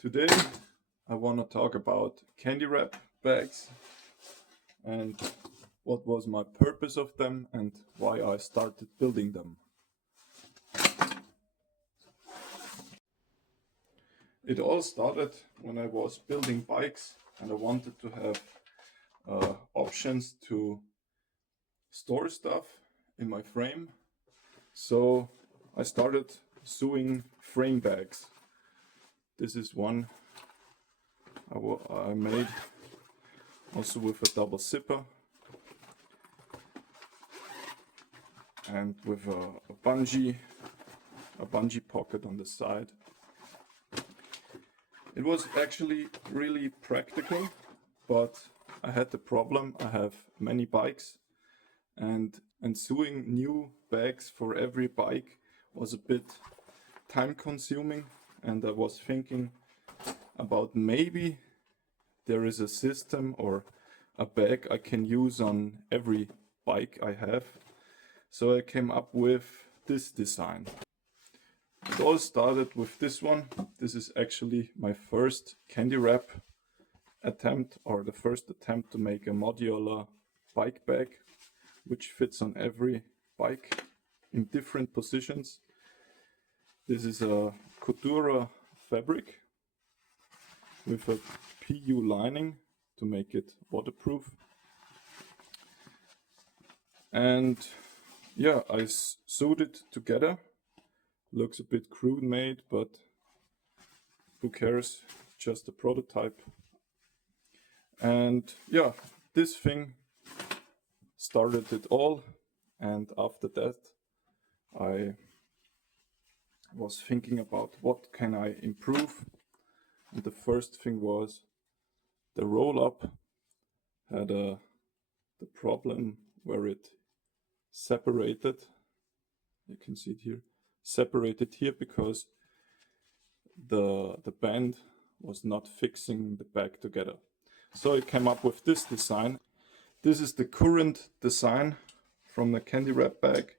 Today I want to talk about CandyWrap bags and what was my purpose of them and why I started building them. It all started when I was building bikes and I wanted to have options to store stuff in my frame. So I started sewing frame bags. This is one I made also with a double zipper and with a bungee pocket on the side. It was actually really practical, but I had the problem I have many bikes and sewing new bags for every bike was a bit time consuming, and I was thinking about maybe there is a system or a bag I can use on every bike I have. So I came up with this design. It all started with this one. This is actually my first CandyWrap attempt, or the first attempt to make a modular bike bag which fits on every bike in different positions. This is a Modular fabric with a PU lining to make it waterproof. And yeah, I sewed it together. Looks a bit crude made, but who cares? Just a prototype. And yeah, this thing started it all. And after that, I was thinking about what can I improve. And the first thing was the roll-up had the problem where it separated. You can see it here. Separated here because the band was not fixing the bag together. So I came up with this design. This is the current design from the CandyWrap bag.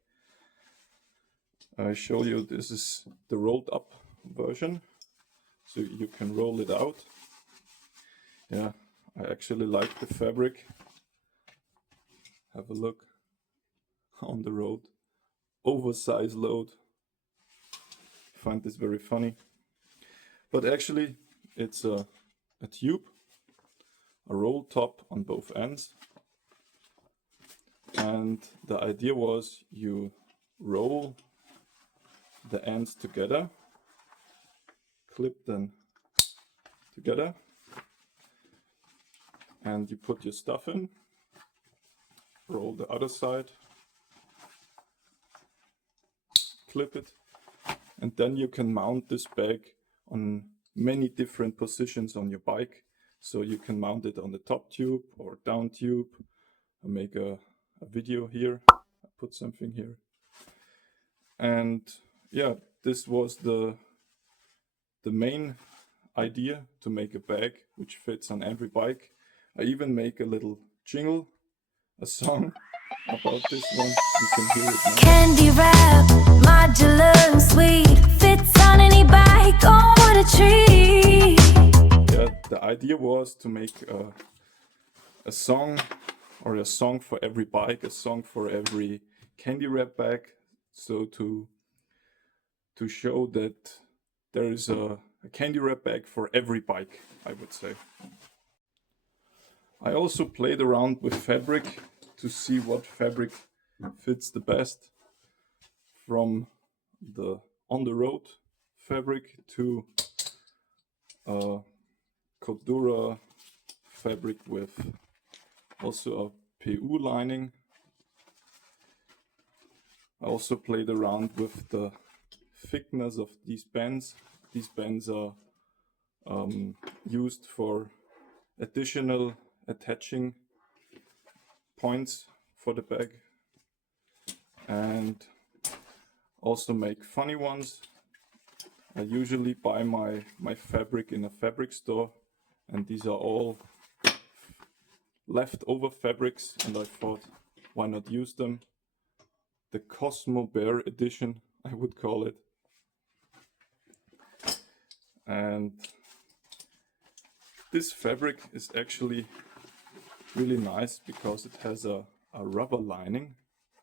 I show you, this is the rolled up version, so you can roll it out. Yeah, I actually like the fabric. Have a look on the road. Oversized load. Find this very funny. But actually it's a tube, a roll top on both ends. And the idea was you roll the ends together, clip them together, and you put your stuff in, roll the other side, clip it, and then you can mount this bag on many different positions on your bike. So you can mount it on the top tube or down tube. I make a video here, I put something here. And yeah, this was the main idea, to make a bag which fits on every bike. I even make a little jingle, a song about this one. You can hear it now. CandyWrap, modular, sweet, fits on any bike or wood a tree. Yeah, the idea was to make a song, or a song for every bike, a song for every CandyWrap bag. So to show that there is a CandyWrap bag for every bike, I would say. I also played around with fabric to see what fabric fits the best, from the on the road fabric to Modular fabric with also a PU lining. I also played around with the thickness of these bands. These bands are used for additional attaching points for the bag, and also make funny ones. I usually buy my fabric in a fabric store, and these are all leftover fabrics, and I thought, why not use them? The Cosmo Bear edition, I would call it. And This fabric is actually really nice because it has a rubber lining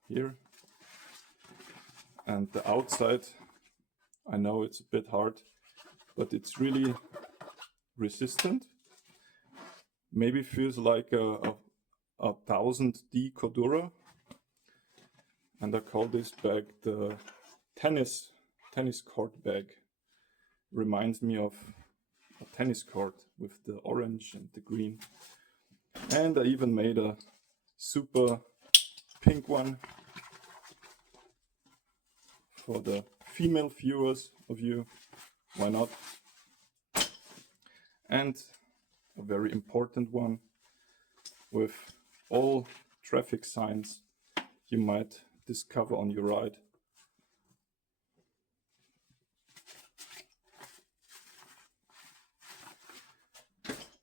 here, and the outside, I know it's a bit hard, but it's really resistant. Maybe feels like a 1000D Cordura, and I call this bag the tennis court bag. Reminds me of a tennis court with the orange and the green. And I even made a super pink one for the female viewers of you. Why not? And a very important one with all traffic signs you might discover on your ride.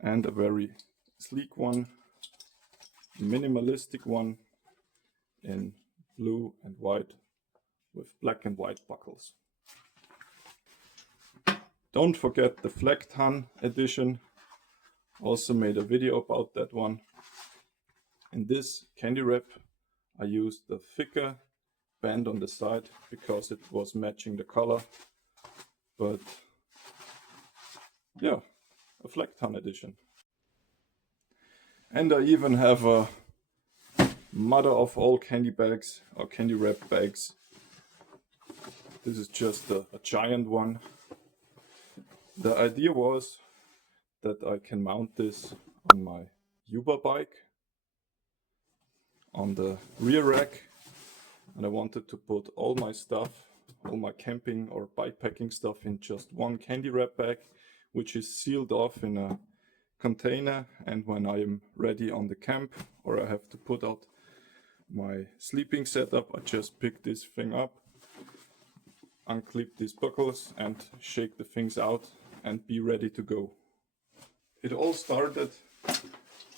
And a very sleek one, minimalistic one in blue and white with black and white buckles. Don't forget the Flecktan edition. Also made a video about that one. In this CandyWrap I used the thicker band on the side because it was matching the color. But yeah, a Flecktan edition. And I even have a mother of all candy bags or CandyWrap bags. This is just a giant one. The idea was that I can mount this on my Uber bike on the rear rack, and I wanted to put all my stuff, all my camping or bikepacking stuff in just one CandyWrap bag, which is sealed off in a container, and when I am ready on the camp or I have to put out my sleeping setup, I just pick this thing up, unclip these buckles and shake the things out and be ready to go. It all started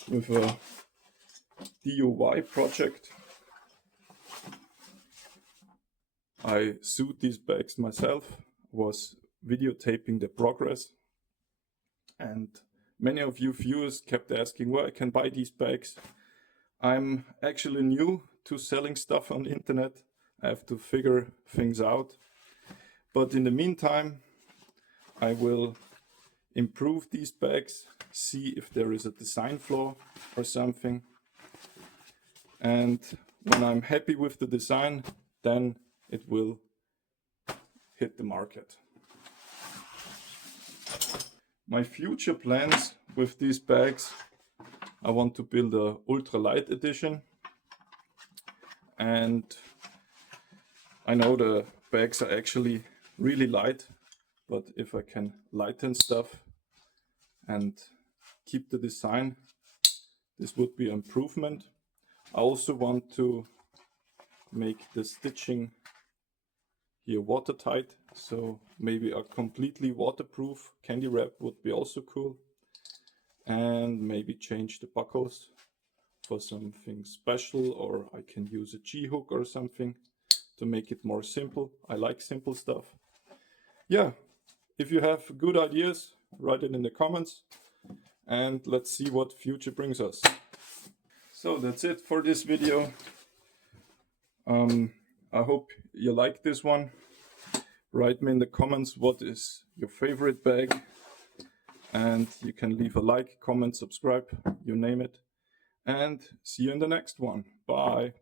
with a DIY project. I sewed these bags myself, was videotaping the progress, and many of you viewers kept asking where I can buy these bags. I'm actually new to selling stuff on the internet. I have to figure things out. But in the meantime, I will improve these bags, see if there is a design flaw or something. And when I'm happy with the design, then it will hit the market. My future plans with these bags, I want to build a ultralight edition. And I know the bags are actually really light, but if I can lighten stuff and keep the design, this would be an improvement. I also want to make the stitching here watertight, so maybe a completely waterproof CandyWrap would be also cool. And maybe change the buckles for something special, or I can use a G-hook or something to make it more simple. I like simple stuff. Yeah, if you have good ideas, write it in the comments and let's see what future brings us. So that's it for this video. I hope you like this one. Write me in the comments what is your favorite bag, and you can leave a like, comment, subscribe, you name it. And see you in the next one. Bye.